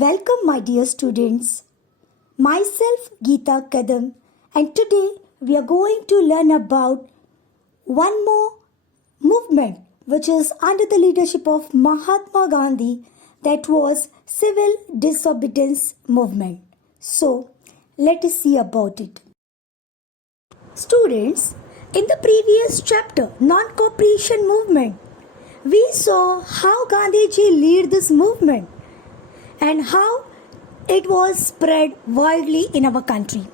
Welcome, my dear students. Myself, Geeta Kadam, and today we are going to learn about one more movement which is under the leadership of Mahatma Gandhi, that was Civil Disobedience Movement. So, let us see about it. Students, in the previous chapter, Non-Cooperation Movement, we saw how Gandhiji led this movement and how it was spread widely in our country.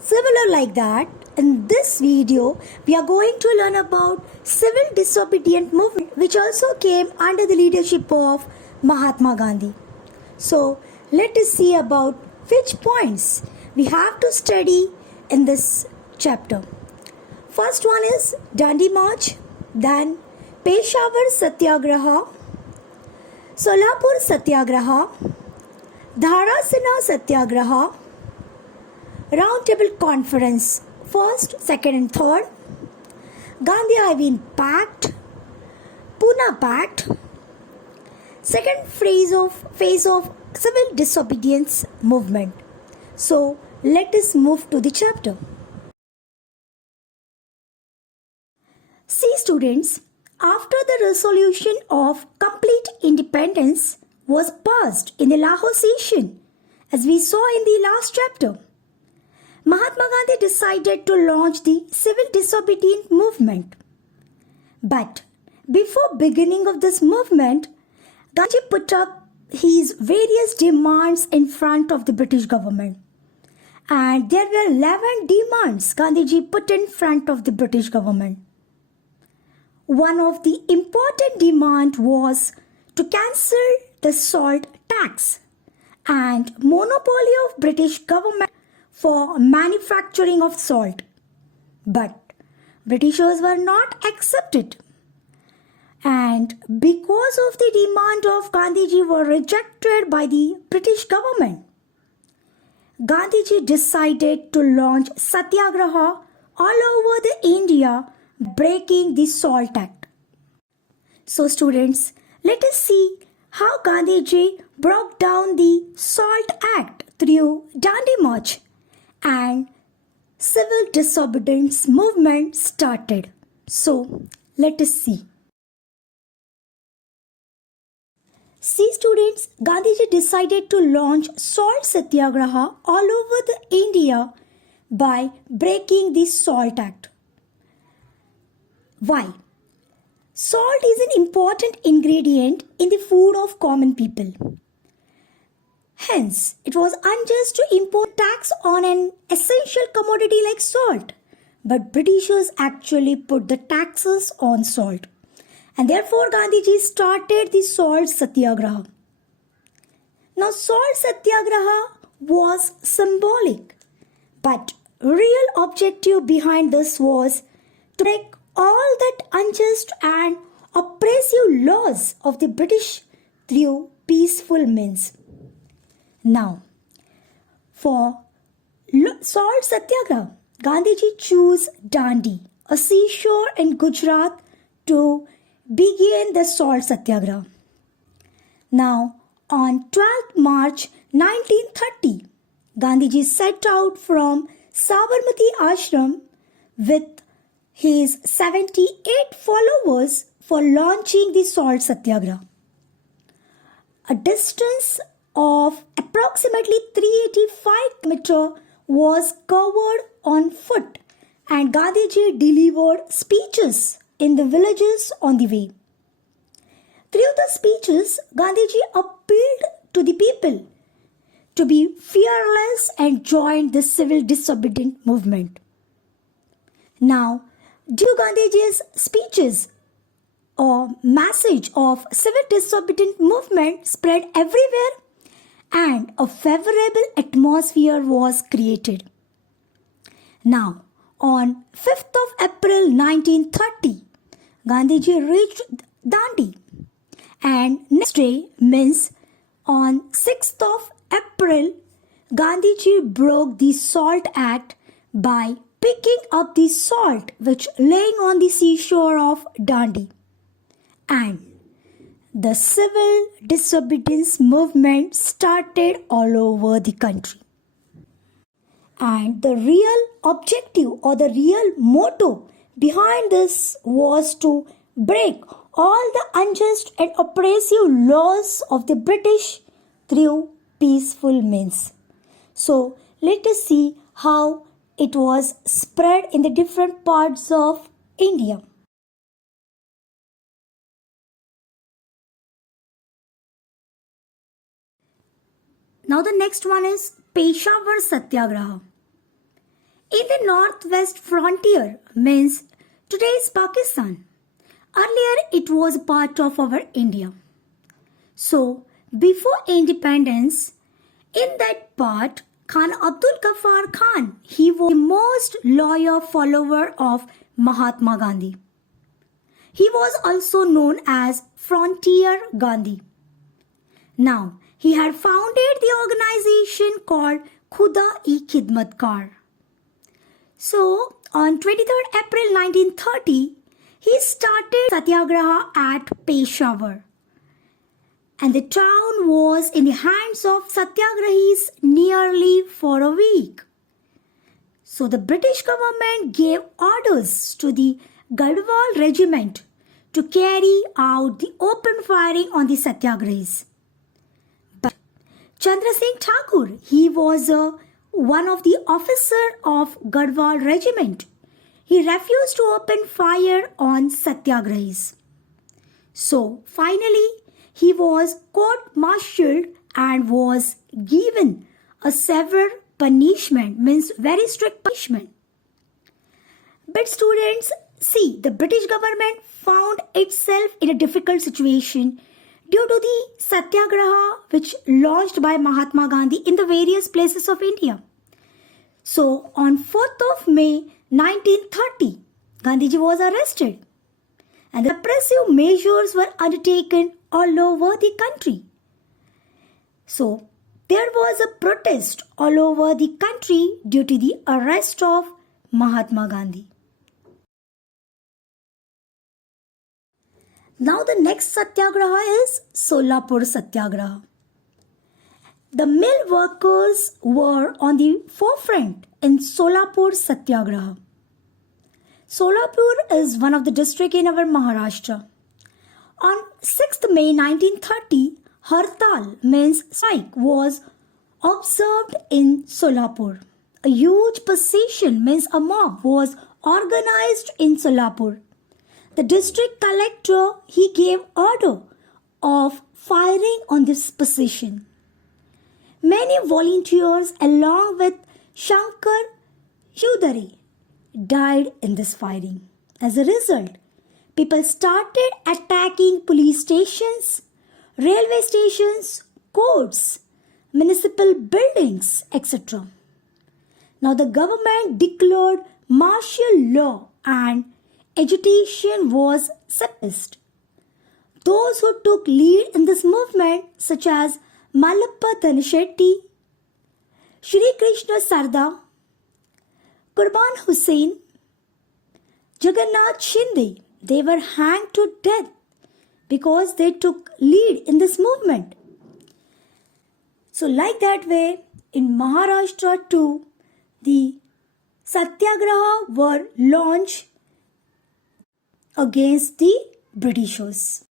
Similar like that, in this video, we are going to learn about Civil Disobedient Movement, which also came under the leadership of Mahatma Gandhi. So, let us see about which points we have to study in this chapter. First one is Dandi March, then Peshawar Satyagraha, Solapur Satyagraha, Dharasana Satyagraha, Round Table Conference, 1st, 2nd and 3rd, Gandhi-Irvine Pact, Pune Pact, second phase of Civil Disobedience Movement. So, let us move to the chapter. See, students, after the resolution of complete independence was passed in the Lahore session, as we saw in the last chapter, Mahatma Gandhi decided to launch the Civil Disobedient Movement. But before beginning of this movement, Gandhi put up his various demands in front of the British government. And there were 11 demands Gandhiji put in front of the British government. One of the important demands was to cancel the salt tax and monopoly of British government for manufacturing of salt. But Britishers were not accepted. And because of the demand of Gandhiji were rejected by the British government, Gandhiji decided to launch Satyagraha all over the India, breaking the Salt Act. So students, let us see how Gandhiji broke down the Salt Act through Dandi March and Civil Disobedience Movement started. So, let us see. See students, Gandhiji decided to launch Salt Satyagraha all over the India by breaking the Salt Act. Why? Salt is an important ingredient in the food of common people. Hence, it was unjust to impose tax on an essential commodity like salt. But Britishers actually put the taxes on salt. And therefore, Gandhiji started the Salt Satyagraha. Now, Salt Satyagraha was symbolic. But real objective behind this was to break all that unjust and oppressive laws of the British through peaceful means. Now, for Salt Satyagraha, Gandhiji chose Dandi, a seashore in Gujarat, to begin the Salt Satyagraha. Now, on 12th March 1930, Gandhiji set out from Sabarmati Ashram with his 78 followers for launching the Salt Satyagraha. A distance of approximately 385 km was covered on foot, and Gandhiji delivered speeches in the villages on the way. Through the speeches, Gandhiji appealed to the people to be fearless and join the Civil Disobedient Movement. Now, due to Gandhiji's speeches, a message of Civil Disobedient Movement spread everywhere and a favorable atmosphere was created. Now, on 5th of April 1930, Gandhiji reached Dandi, and next day means on 6th of April, Gandhiji broke the Salt Act by picking up the salt which laying on the seashore of Dandi. And the civil disobedience movement started all over the country. And the real objective or the real motto behind this was to break all the unjust and oppressive laws of the British through peaceful means. So let us see how it was spread in the different parts of India. Now the next one is Peshawar Satyagraha. In the northwest frontier means today's Pakistan. Earlier it was a part of our India. So before independence, in that part, Khan Abdul Ghaffar Khan, he was the most loyal follower of Mahatma Gandhi. He was also known as Frontier Gandhi. Now, he had founded the organization called Khuda-i-Khidmatkar. So, on 23rd April 1930, he started Satyagraha at Peshawar. And the town was in the hands of Satyagrahis nearly for a week. So, the British government gave orders to the Garhwal regiment to carry out the open firing on the Satyagrahis. But Chandra Singh Thakur, he was one of the officers of Garhwal regiment. He refused to open fire on Satyagrahis. So finally, he was court-martialed and was given a severe punishment, means very strict punishment. But students, see, the British government found itself in a difficult situation due to the Satyagraha which launched by Mahatma Gandhi in the various places of India. So, on 4th of May 1930, Gandhiji was arrested and the repressive measures were undertaken all over the country. So, there was a protest all over the country due to the arrest of Mahatma Gandhi. Now the next Satyagraha is Solapur Satyagraha. The mill workers were on the forefront in Solapur Satyagraha. Solapur is one of the districts in our Maharashtra. On 6th May 1930, Hartal means strike was observed in Solapur. A huge procession means a mob was organized in Solapur. The district collector, he gave order of firing on this procession. Many volunteers along with Shankar Chaudhary died in this firing. As a result, people started attacking police stations, railway stations, courts, municipal buildings, etc. Now the government declared martial law and agitation was suppressed. Those who took lead in this movement, such as Mallappa Dhanshetty, Shri Krishna Sarda, Qurban Hussain, Jagannath Shinde, they were hanged to death because they took lead in this movement. So like that way, in Maharashtra too, the Satyagraha were launched against the Britishers.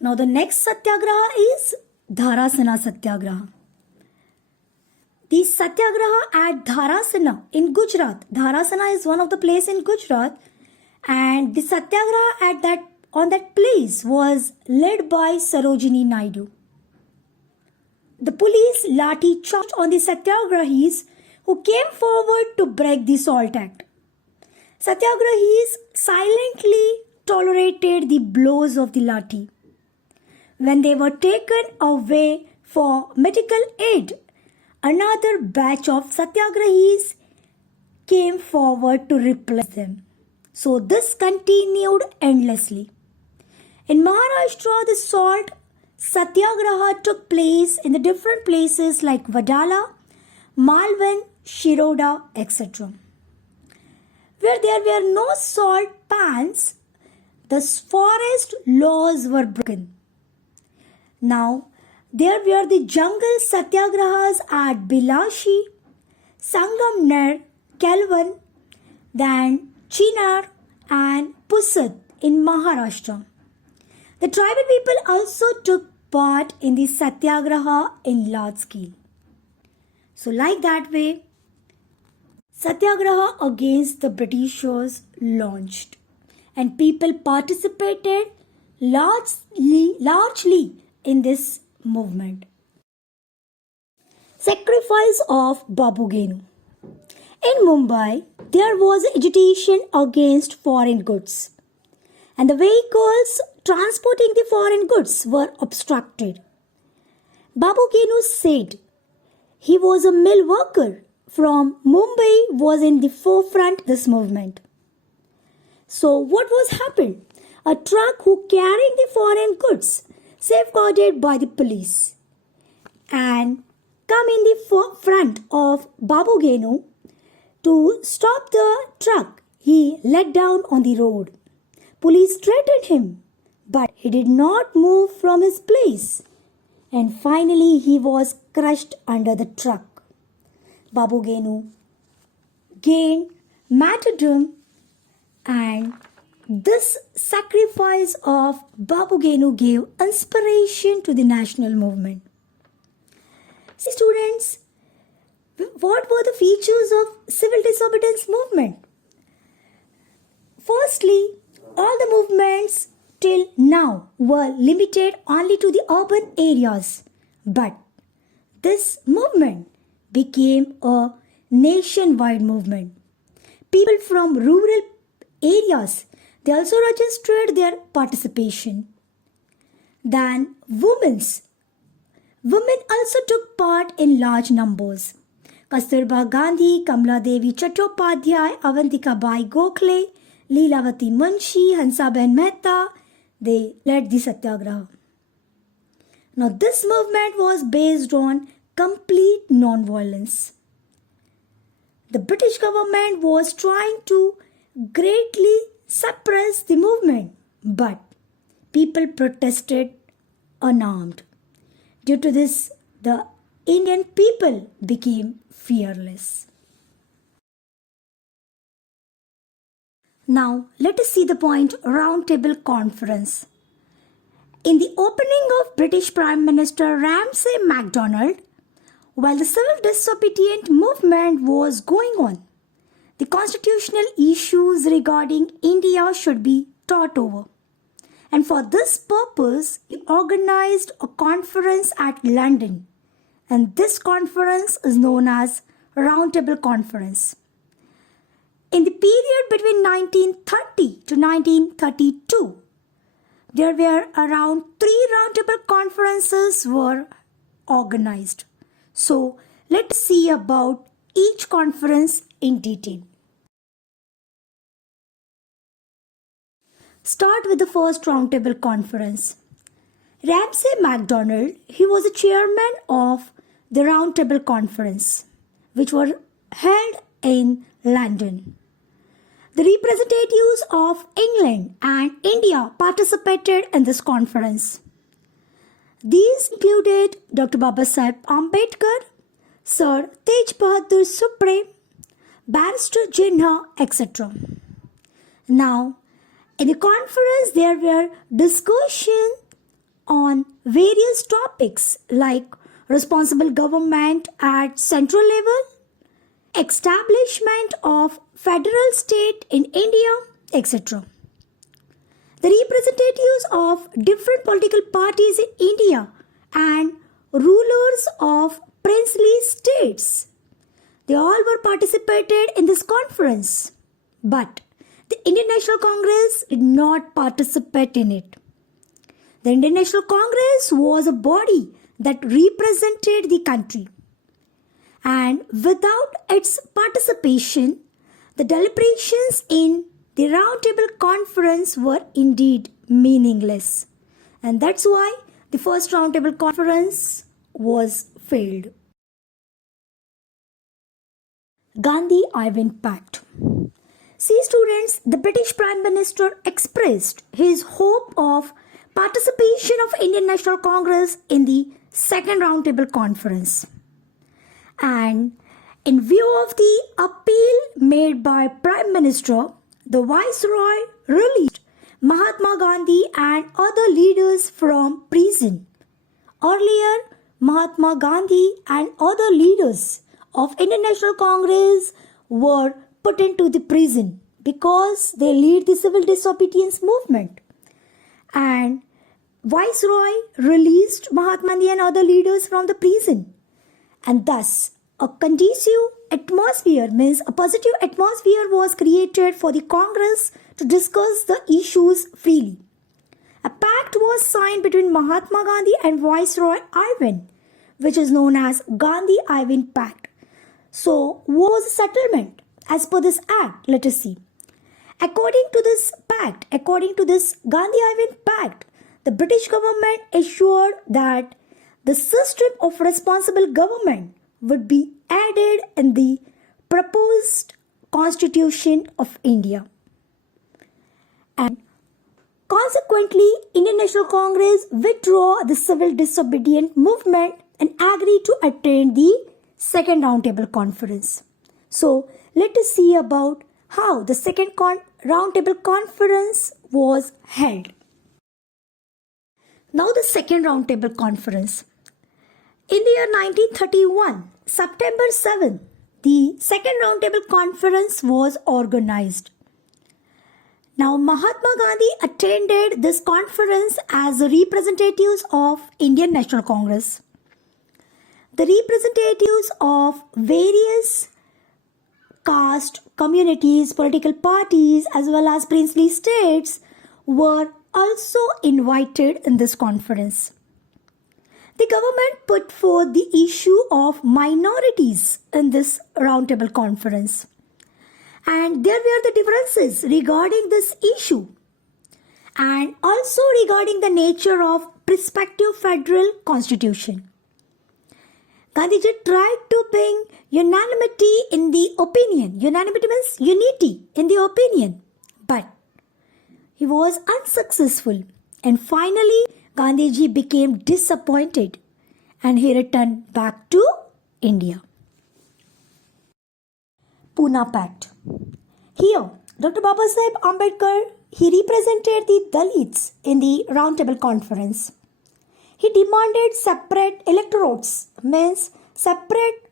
Now the next Satyagraha is Dharasana Satyagraha. The Satyagraha at Dharasana in Gujarat. Dharasana is one of the places in Gujarat, and the Satyagraha on that place was led by Sarojini Naidu. The police lathi charged on the Satyagrahis who came forward to break the Salt Act. Satyagrahis silently tolerated the blows of the lathi. When they were taken away for medical aid, another batch of Satyagrahis came forward to replace them. So this continued endlessly. In Maharashtra, the salt Satyagraha took place in the different places like Vadala, Malvan, Shiroda, etc. Where there were no salt pans, the forest laws were broken. Now, there were the jungle satyagrahas at Bilashi, Sangamner, Kelvan, then Chinar and Pusat in Maharashtra. The tribal people also took part in the satyagraha in large scale. So like that way, satyagraha against the Britishers launched and people participated largely in this movement. Sacrifice of Babu Genu. In Mumbai, there was agitation against foreign goods, and the vehicles transporting the foreign goods were obstructed. Babu Genu said he was a mill worker from Mumbai was in the forefront of this movement. So what was happened? A truck who carrying the foreign goods safeguarded by the police and come in the front of Babu Genu to stop the truck. He let down on the road. Police threatened him, but he did not move from his place. And finally he was crushed under the truck. Babu Genu gained martyrdom, and this sacrifice of Babu Genu gave inspiration to the national movement. See students, what were the features of civil disobedience movement? Firstly, all the movements till now were limited only to the urban areas, but this movement became a nationwide movement. People from rural areas, they also registered their participation. Then women also took part in large numbers. Kasturba Gandhi, Kamla Devi Chattopadhyay, Avantika Bai Gokhale, Leelavati Munshi, Hansaben Mehta, they led the satyagraha. Now this movement was based on complete non-violence. The British government was trying to greatly suppress the movement, but people protested unarmed. Due to this, the Indian people became fearless. Now, let us see the point Round Table Conference. In the opening of British Prime Minister Ramsay MacDonald, while the civil disobedient movement was going on, the constitutional issues regarding India should be thought over. And for this purpose, he organized a conference at London. And this conference is known as Round Table Conference. In the period between 1930 to 1932, there were around 3 roundtable conferences were organized. So let's see about each conference in detail. Start with the first roundtable conference. Ramsay MacDonald, he was the chairman of the roundtable conference, which were held in London. The representatives of England and India participated in this conference. These included Dr. Babasaheb Ambedkar, Sir Tej Bahadur Supre, Barrister Jinnah, etc. Now, in the conference there were discussions on various topics like responsible government at central level, establishment of federal state in India, etc. The representatives of different political parties in India and rulers of princely states, they all were participated in this conference. But the Indian National Congress did not participate in it. The Indian National Congress was a body that represented the country. And without its participation, the deliberations in the roundtable conference were indeed meaningless. And that's why the first roundtable conference was failed. Gandhi-Irving Pact. See students, the British Prime Minister expressed his hope of participation of Indian National Congress in the second roundtable conference. And in view of the appeal made by Prime Minister, the Viceroy released Mahatma Gandhi and other leaders from prison. Earlier, Mahatma Gandhi and other leaders of Indian National Congress were put into the prison because they lead the civil disobedience movement. And Viceroy released Mahatma Gandhi and other leaders from the prison. And thus, a conducive atmosphere, means a positive atmosphere, was created for the Congress to discuss the issues freely. A pact was signed between Mahatma Gandhi and Viceroy Irwin, which is known as Gandhi-Irwin Pact. So, what was the settlement as per this act? Let us see. According to this Gandhi-Irwin Pact, the British government assured that the system of responsible government would be added in the proposed Constitution of India. And consequently, Indian National Congress withdrew the civil disobedient movement and agreed to attend the second roundtable conference. So, let us see about how the second roundtable conference was held. Now the second roundtable conference. In the year 1931, September 7, the second roundtable conference was organized. Now Mahatma Gandhi attended this conference as representatives of Indian National Congress. The representatives of various caste, communities, political parties as well as princely states were also invited in this conference. The government put forth the issue of minorities in this roundtable conference. And there were the differences regarding this issue and also regarding the nature of prospective federal constitution. Gandhiji tried to bring unanimity in the opinion. Unanimity means unity in the opinion. But he was unsuccessful. And finally, Gandhiji became disappointed and he returned back to India. Pune Pact. Here, Dr. Babasaheb Ambedkar, he represented the Dalits in the roundtable conference. He demanded separate electorates, means separate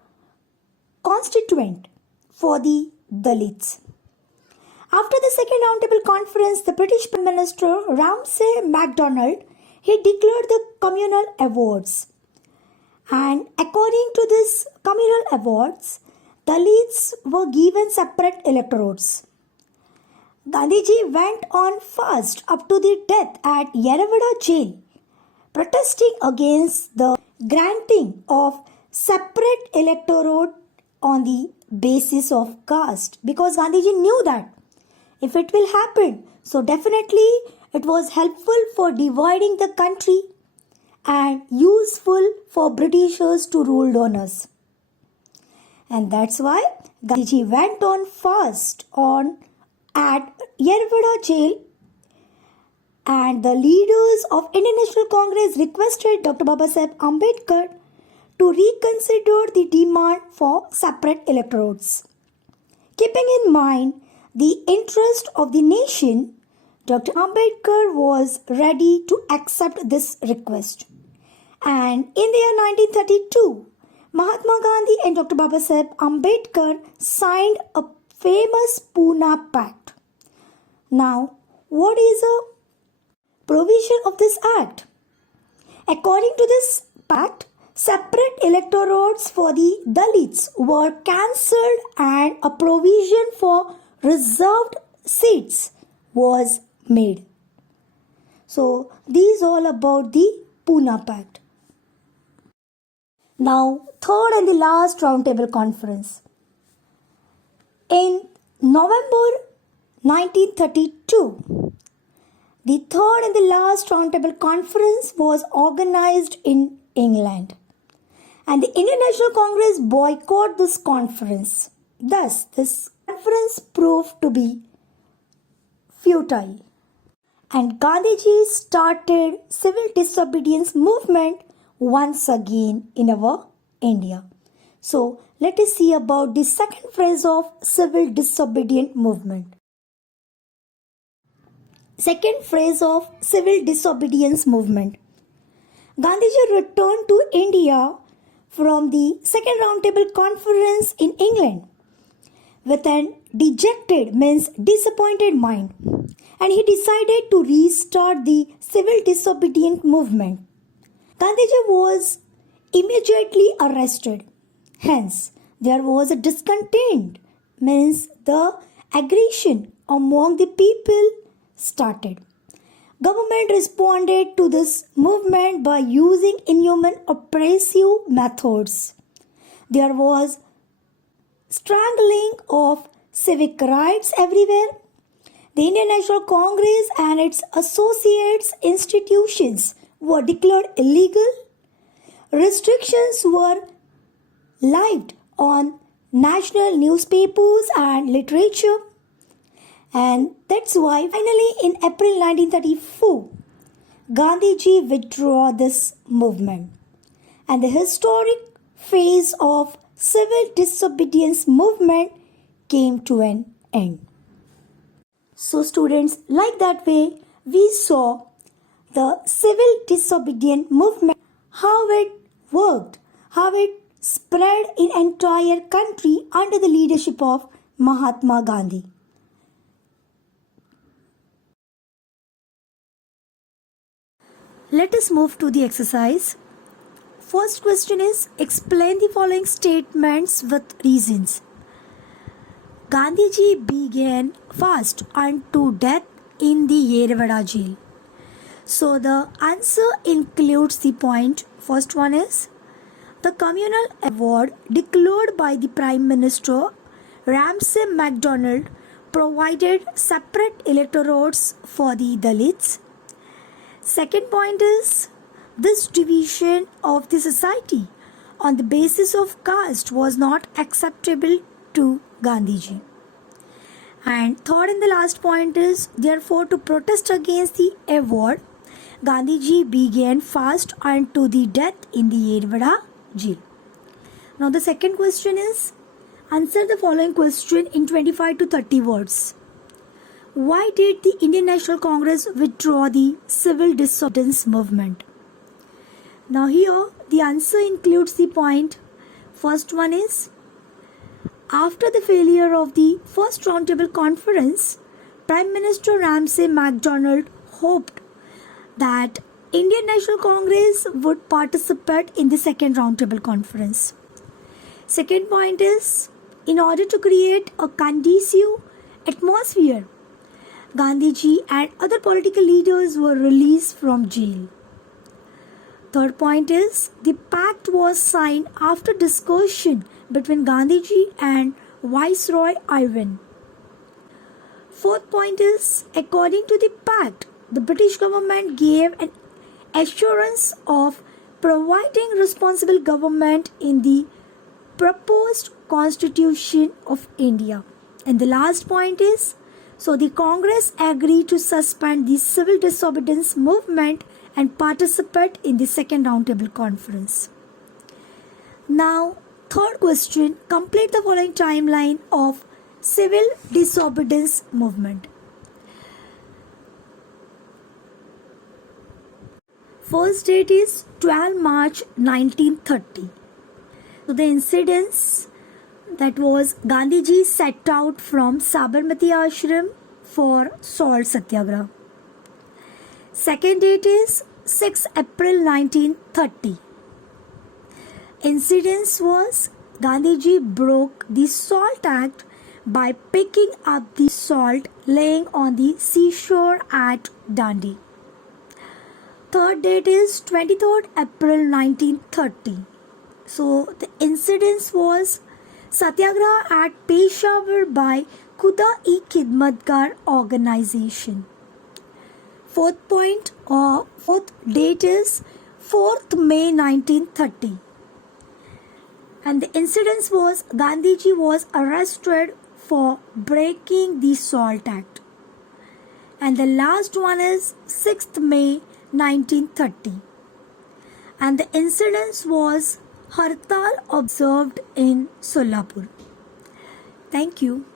constituent for the Dalits. After the second roundtable conference, the British Prime Minister Ramsay MacDonald, he declared the communal awards. And according to this communal awards, Dalits were given separate electorates. Gandhiji went on fast up to the death at Yeravada jail, protesting against the granting of separate electorate on the basis of caste, because Gandhiji knew that if it will happen, so definitely it was helpful for dividing the country and useful for Britishers to rule on us. And that's why Gandhiji went on fast at Yeravada jail, and the leaders of Indian National Congress requested Dr. Babasaheb Ambedkar to reconsider the demand for separate electorates. Keeping in mind the interest of the nation, Dr. Ambedkar was ready to accept this request. And in the year 1932, Mahatma Gandhi and Dr. Babasaheb Ambedkar signed a famous Pune Pact. Now, what is a provision of this act? According to this pact, separate electorates for the Dalits were cancelled and a provision for reserved seats was made. So, these all about the Pune Pact. Now, third and the last roundtable conference. In November 1932, the third and the last roundtable conference was organized in England. And the Indian National Congress boycotted this conference. Thus, this efforts proved to be futile. And Gandhiji started civil disobedience movement once again in our India. So let us see about the second phase of civil disobedience movement. Second phase of civil disobedience movement. Gandhiji returned to India from the second roundtable conference in England with an dejected means disappointed mind, and he decided to restart the civil disobedience movement. Gandhiji was immediately arrested. Hence, there was a discontent, means the aggression among the people started. Government responded to this movement by using inhuman oppressive methods. There was strangling of civic rights everywhere. The Indian National Congress and its associates institutions were declared illegal. Restrictions were levied on national newspapers and literature. And that's why finally in April 1934, Gandhiji withdrew this movement. And the historic phase of civil disobedience movement came to an end. So students, like that way, we saw the civil disobedience movement, how it worked, how it spread in entire country under the leadership of Mahatma Gandhi. Let us move to the exercise. First question is, explain the following statements with reasons. Gandhiji began fast unto death in the Yerwada jail. So the answer includes the point. First one is, the communal award declared by the Prime Minister Ramsay MacDonald provided separate electorates for the Dalits. Second point is, this division of the society on the basis of caste was not acceptable to Gandhiji. And third and the last point is, therefore, to protest against the award, Gandhiji began fast unto the death in the Yerwada jail. Now the second question is, answer the following question in 25 to 30 words. Why did the Indian National Congress withdraw the civil disobedience movement? Now here the answer includes the point. First one is, after the failure of the first roundtable conference, Prime Minister Ramsay MacDonald hoped that Indian National Congress would participate in the second roundtable conference. Second point is, in order to create a conducive atmosphere, Gandhiji and other political leaders were released from jail. Third point is, the pact was signed after discussion between Gandhiji and Viceroy Irwin. Fourth point is, according to the pact, the British government gave an assurance of providing responsible government in the proposed Constitution of India. And the last point is, so the Congress agreed to suspend the civil disobedience movement and participate in the second roundtable conference. Now, third question, complete the following timeline of civil disobedience movement. First date is 12 March 1930. So the incidents, that was Gandhiji set out from Sabarmati Ashram for salt satyagraha. Second date is 6 April 1930. Incidents was Gandhiji broke the Salt Act by picking up the salt laying on the seashore at Dandi. Third date is 23rd April 1930. So the incidents was Satyagraha at Peshawar by Khuda-i-Khidmatgar organization. Fourth point or fourth date is 4th May 1930. And the incidents was Gandhiji was arrested for breaking the Salt Act. And the last one is 6th May 1930. And the incidence was Hartal observed in Solapur. Thank you.